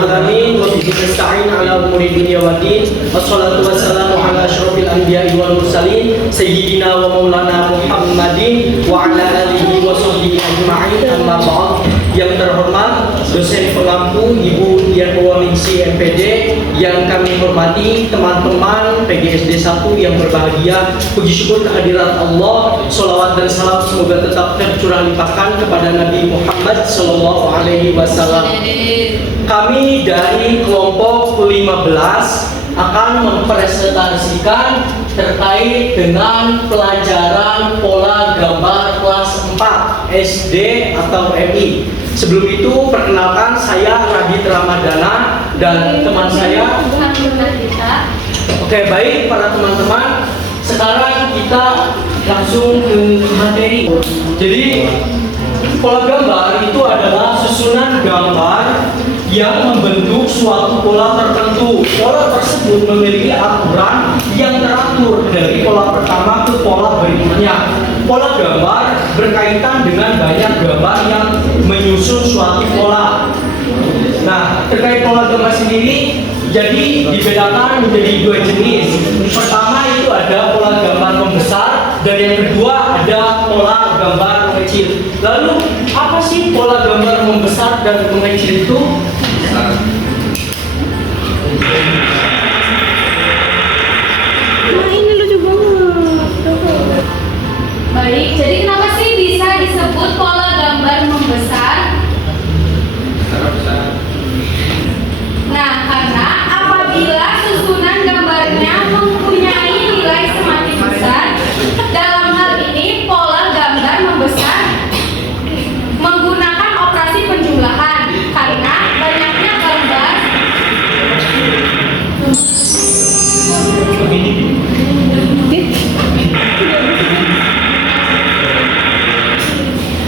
alamin wa bihi nasta'in ala umuri dunya waddin. Wassalatu wassalamu ala asyrofil anbiya'i wal mursalin sayyidina wa maulana Muhammadin wa ala alihi wa sahbihi ajma'in. Amma ba'd. Yang terhormat dosen pengampu Ibu Dian Waningsi MPD, yang kami hormati teman-teman PGSD 1 yang berbahagia, puji syukur kehadirat Allah, sholawat dan salam semoga tetap tercurah limpahkan kepada Nabi Muhammad Sallallahu Alaihi Wasallam. Kami dari kelompok 15 akan mempresentasikan terkait dengan pelajaran pola gambar kelas 4 SD atau MI. Sebelum itu, perkenalkan, saya Radit Ramadana dan teman saya. Oke, baik para teman-teman. Sekarang kita langsung ke materi. Jadi, pola gambar itu adalah susunan gambar yang membentuk suatu pola tertentu. Pola tersebut memiliki aturan yang teratur dari pola pertama ke pola berikutnya. Pola gambar berkaitan dengan banyak gambar yang menyusun suatu pola. Nah, terkait pola gambar sendiri, jadi dibedakan menjadi dua jenis. Pertama itu ada pola gambar membesar, dan yang kedua ada pola gambar mengecil. Lalu apa sih pola gambar membesar dan mengecil itu? Nah, ini lucu banget. Baik, jadi kenapa sih bisa disebut pola gambar membesar? Nah, karena apabila susunan gambarnya mempunyai nilai semakin besar, dalam hal ini pola gambar membesar menggunakan operasi penjumlahan karena banyaknya gambar.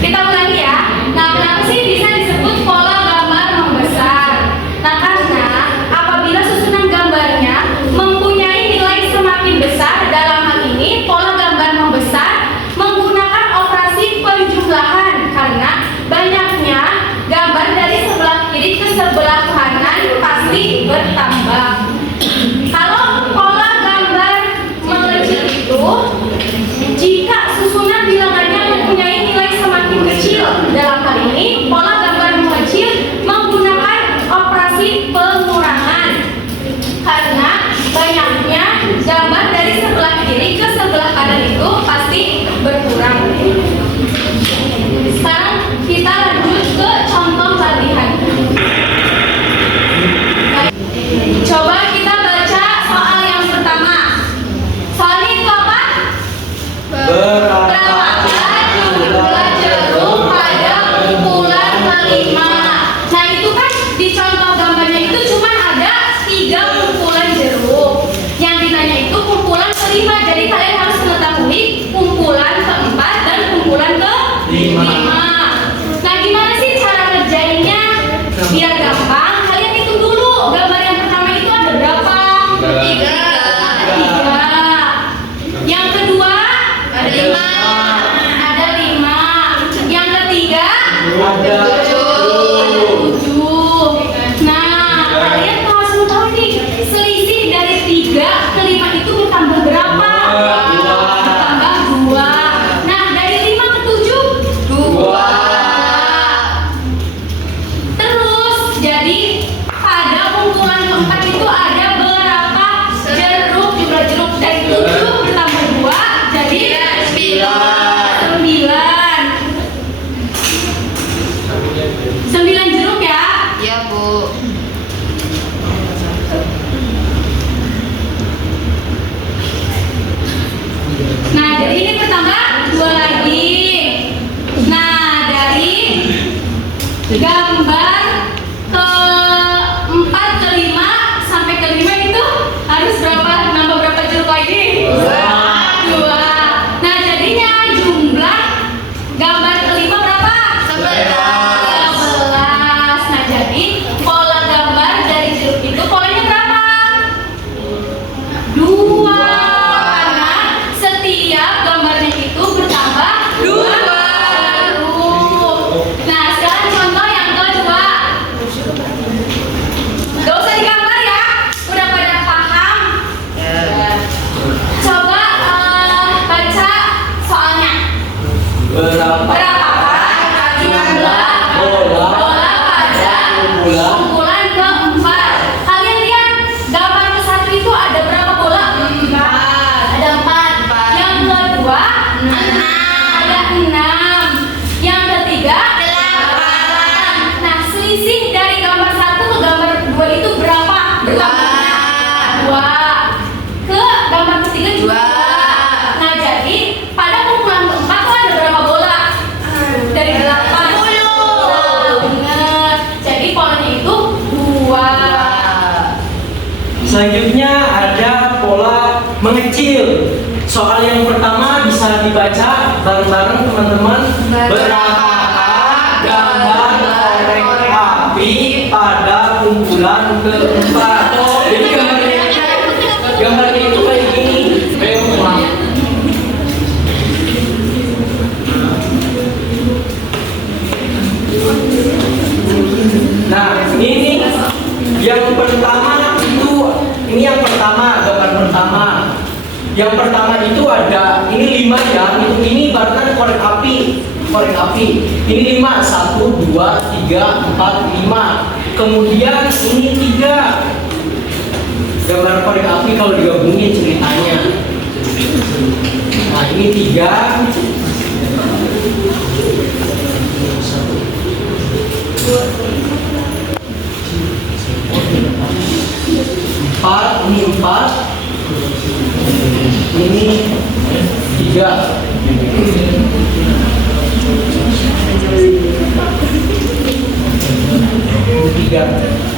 Kita ulangi ya. Nah, kenapa sih bisa disebut pola gambar membesar? Nah, karena apabila susunan gambarnya mempunyai nilai semakin besar, dalam hal ini pola gambar membesar menggunakan operasi penjumlahan karena banyaknya gambar dari sebelah kiri ke sebelah kanan pasti bertambah. Kalau pola gambar mengecil itu, jika susunan bilangannya mempunyai nilai semakin kecil, dalam hal ini pola gambar mengecil menggunakan operasi pengurangan karena banyaknya gambar dari sebelah kiri ke sebelah kanan itu pasti berkurang. Sekarang kita lanjut ke contoh latihan. Coba kita baca soal yang pertama. Soalnya itu apa? Berapa jumlah jeruk pada kumpulan kelima. Nah, itu kan di contoh gambarnya itu cuma ada 3 kumpulan jeruk. Yang ditanya itu kumpulan kelima. Jadi kalian harus mengetahui kumpulan keempat dan kumpulan kelima. Nah, gimana sih cara ngerjainnya? Biar gampang, kalian hitung dulu. Gambar yang pertama itu ada berapa? 3. Yang kedua ada 5. Ada 5. Yang ketiga ada 7. Nah, kalian harus tahu nih, selisih dari 3 ke 5 itu bertambah berapa? Bertambah 2. Nah, dari 5 ke 7 2. Terus jadi pada kumpulan keempat itu ada berapa jeruk? Jumlah jeruk dari 7 bertambah 2 jadi 9. Berapakah jumlah bola pada kumpulan keempat? Kalian lihat gambar ke-1 itu ada berapa bola? 4. Ada 4. Yang kedua 6. Ada 6. Yang ketiga 8. Nah, selisih dari gambar 1 ke gambar 2 itu berapa? 2. Ke gambar ketiga juga 2. Nah, jadi pada kumpulan keempat tuh ada berapa bola? Dari 8. 10. Benar. Jadi polanya itu 2. Selanjutnya ada pola mengecil. Soal yang pertama bisa dibaca bareng-bareng teman-teman. Berapakah gambar korek api pada kumpulan keempat? Jadi gambarnya itu kayak gini. Ayo ulang. Nah, ini yang pertama itu, ini yang pertama, gambar pertama. Yang pertama itu ada, ini 5 ya, ini ibaratnya korek api. Ini 5, 1, 2, 3, 4, 5. Kemudian ini 3. Gambar korek api kalau digabungin ceritanya. Nah, ini 3. Ini 4, ini 3.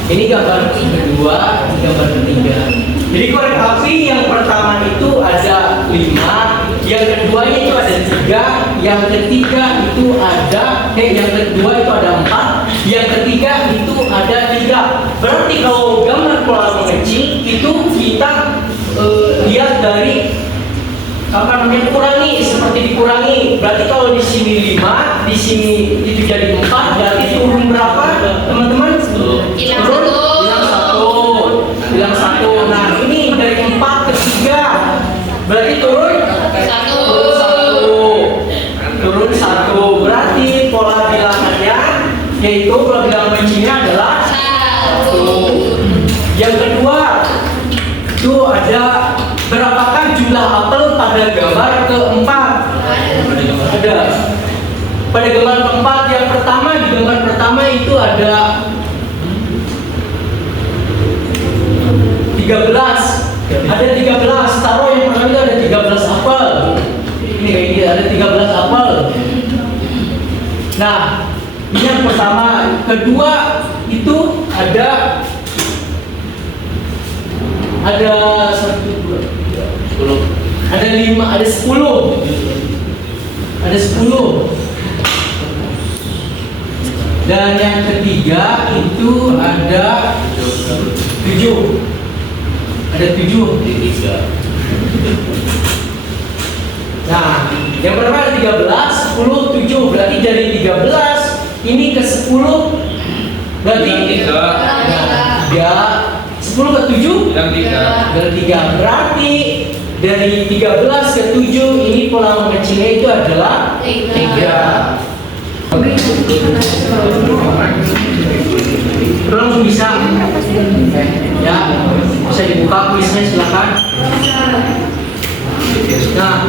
Ini gambar kedua, ini gambar ketiga. Jadi korek api yang pertama itu ada 5, yang keduanya itu ada 3, yang ketiga itu ada, yang kedua itu ada 4, yang ketiga itu ada 3. Berarti kalau gambar pola mengecil itu kita lihat dari kurangi, seperti dikurangi. Berarti kalau di sini 5, di sini itu jadi 4, berarti turun berapa, teman-teman? Bilang 1. Nah, ini dari 4 ke 3. Berarti turun 1. Berarti pola bilangannya yaitu pola bilangan kuncinya adalah 1. Yang kedua itu ada berapakah jumlah apel pada gambar keempat? Ada. Pada gambar keempat yang pertama, di gambar pertama itu ada 13. Ada 13. Taruh yang pertama itu ada 13 apel. Ini kayak gini, ada 13 apel. Nah, ini yang pertama. Kedua itu ada 1, 2, 3, 10. Ada 5, ada 10. Ada 10. Dan yang ketiga itu ada 7. Ada 7. Nah, yang pertama ada 13, 10, 7. Berarti dari 13 ini ke 10 berarti 3. 10 ke 7 yang 3. Berarti dari 13 ke 7 ini pola mengecilnya itu adalah 3. Langsung bisa ya, bisa dibuka kuisnya, silakan. Nah,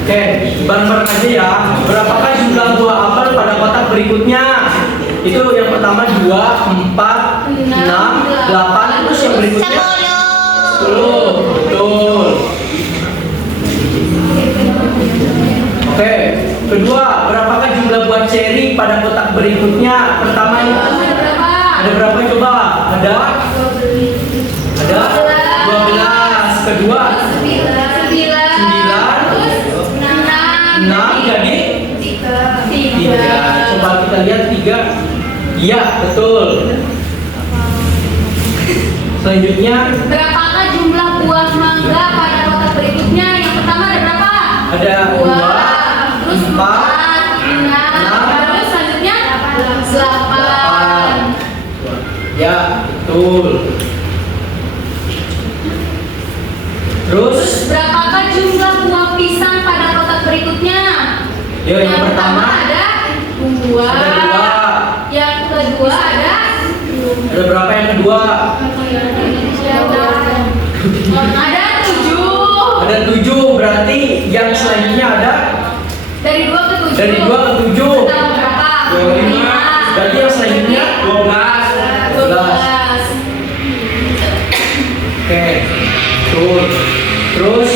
oke, bareng-bareng aja ya. Berapakah jumlah buah apel pada kotak berikutnya? Itu yang pertama 2, 4, 6, 8. Terus yang berikutnya 10. Betul. Oke, kedua, berapakah jumlah buah ceri pada kotak berikutnya? Pertama ini ada berapa coba? Ada 12. Kedua 9. 6 jadi 3. Coba kita lihat 3. Iya, betul. Selanjutnya, berapakah jumlah buah mangga pada kotak berikutnya? Yang pertama ada berapa? ada 2, Terus 4, 6. Terus selanjutnya 8. ya, betul. Terus Berapakah jumlah buah pisang pada kotak berikutnya? Yo, yang pertama ada dua. ada 2. Yang kedua ada Ada berapa yang kedua? ada 7. Ada 7, berarti yang selanjutnya ada Dari 2 ke 7. dari 2 ke 7. Tambah berapa? 5. Berarti yang selanjutnya 12. 12. Oke. Terus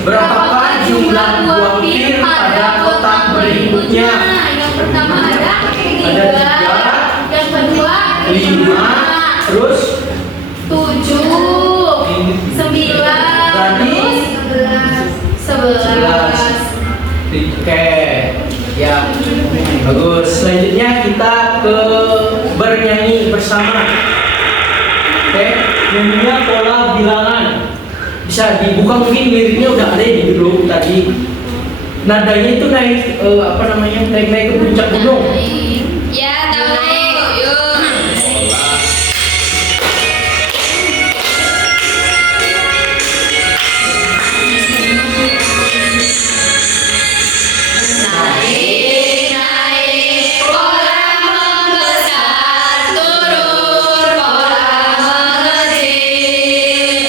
berapakah jumlah buah pir pada kotak berikutnya? Yang pertama ada 3. Ada 3. Yang kedua 5. Terus 7. 9. Berarti 11. Oke. Ya. Bagus. Selanjutnya kita ke bernyanyi bersama. Oke, nyanyinya pola bilangan. Bisa dibuka, mungkin liriknya udah ada di grup tadi. Nadanya itu naik naik ke puncak gunung. Ya, tahu naik. Yuk. Naik, naik, pola membesar, turun, pola mengecil.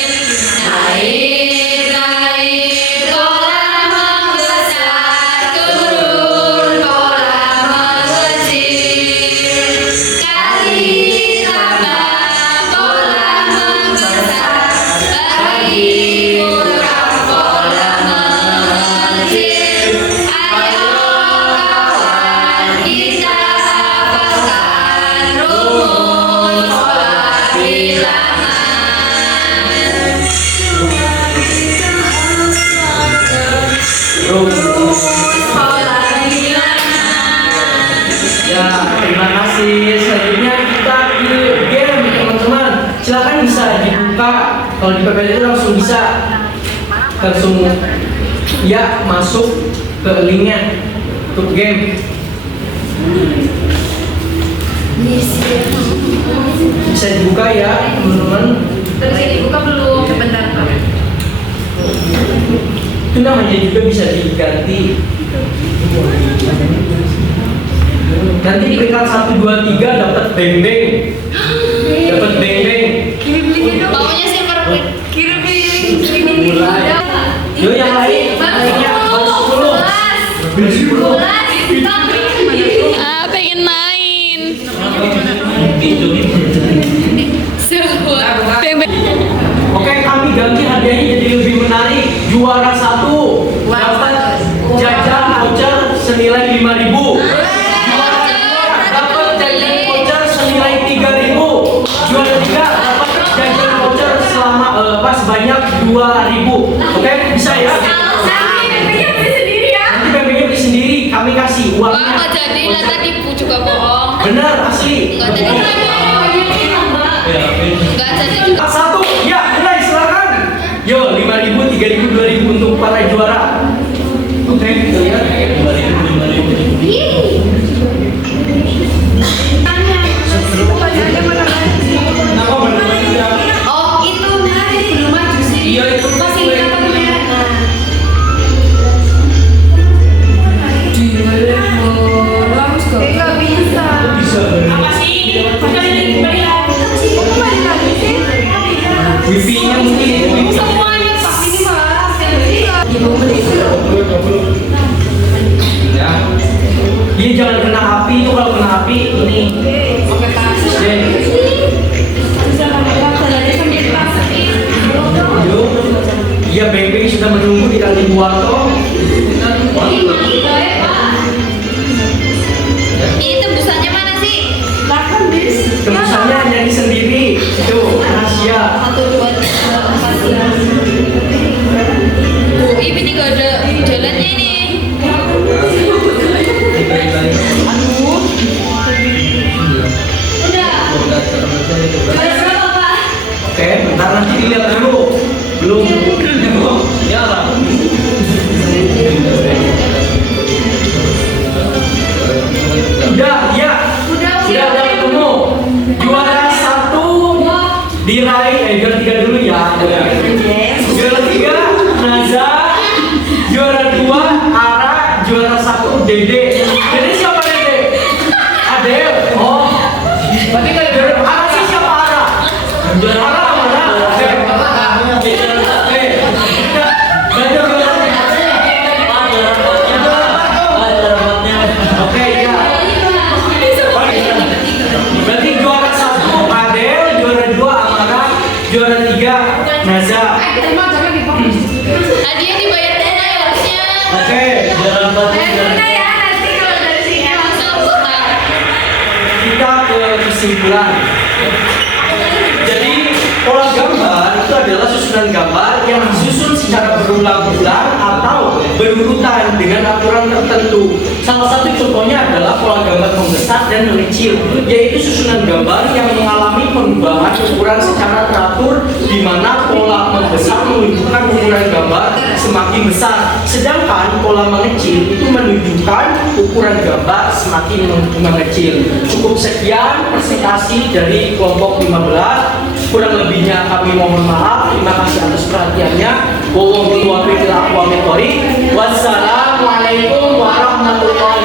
Naik, naik, pola membesar, turun, pola mengecil. Kali tambah pola membesar, bagi kurang pola mengecil. Ayo kawan, kita hafalkan rumus pola bilangan. Terus Pola bilangan. ya, terima kasih. Selanjutnya kita ke game, teman-teman. Silakan bisa dibuka. Kalau di PPT itu langsung bisa ya masuk ke linknya untuk game. Bisa dibuka ya, teman-teman. Terus ini buka belum? Sebentar, Pak. Itu namanya juga bisa diganti. Nanti peringkat 1, 2, 3 dapat beng-beng. Dapat beng-beng. Maunya silver plate. Kirim Mulai. Yo, yang lain. Lainnya baru 10. 10. Pengen main. Oke, kami ganti hadiahnya jadi lebih menarik. Juara 1 dapat jajan voucher senilai 5.000. Juara 2 dapat jajan voucher senilai 3.000. Juara 3 dapat jajan voucher selama sebanyak 2.000. Oke, bisa ya? Nanti bebeknya beli sendiri, kami kasih uangnya. Nggak jadi lah, tadi juga bohong. Bener, asli. Nggak jadi juga bohong. Nggak jadi juga. 1, ya, mulai silakan. Yo, 5.000, 3.000, 2.000 untuk para juara. Oke, kita lihat 5.000, 5.000. Oh, itu belum maju sih. Iya, itu masih gue. dapat merah. Nggak bisa. Bisa. Apa sih? Makanya kembali lagi. Kok kembali lagi sih? Wifi-nya mungkin. Semuanya Pak, ini Mas. Ya. Iya, jangan kena api itu, kalau kena api ini. Oke, kasih. Yuk. Iya, bebek sudah menunggu di kantin Buato. Ini tembusannya mana sih? Tebusannya nyanyi sendiri. Itu rahasia. 1, 2, 3, 4, 5. Tuh, ini nggak ada jalannya ini. Udah. Juara berapa, Pak? Oke, bentar nanti dilihat dulu. Belum. Ya lah. Udah, ya. Udah Sudah ketemu. Juara 1 diraih, juara 3 dulu ya. Tadi yang dibayar tunai harusnya. Oke, Nah ya, nanti kalau dari sini Langsung buka. kita ke kesimpulan. Jadi pola gambar itu adalah susunan gambar yang disusun secara berulang-ulang atau berurutan dengan aturan tertentu. Salah satu contohnya adalah pola gambar membesar dan mengecil, yaitu susunan gambar yang mengalami perubahan ukuran secara teratur, di mana pola membesar menunjukkan ukuran gambar semakin besar, sedangkan pola mengecil itu menunjukkan ukuran gambar semakin mengecil. Cukup sekian presentasi dari kelompok 15. Kurang lebihnya kami mohon maaf. Terima kasih atas perhatiannya. Wassalamualaikum warahmatullahi wabarakatuh.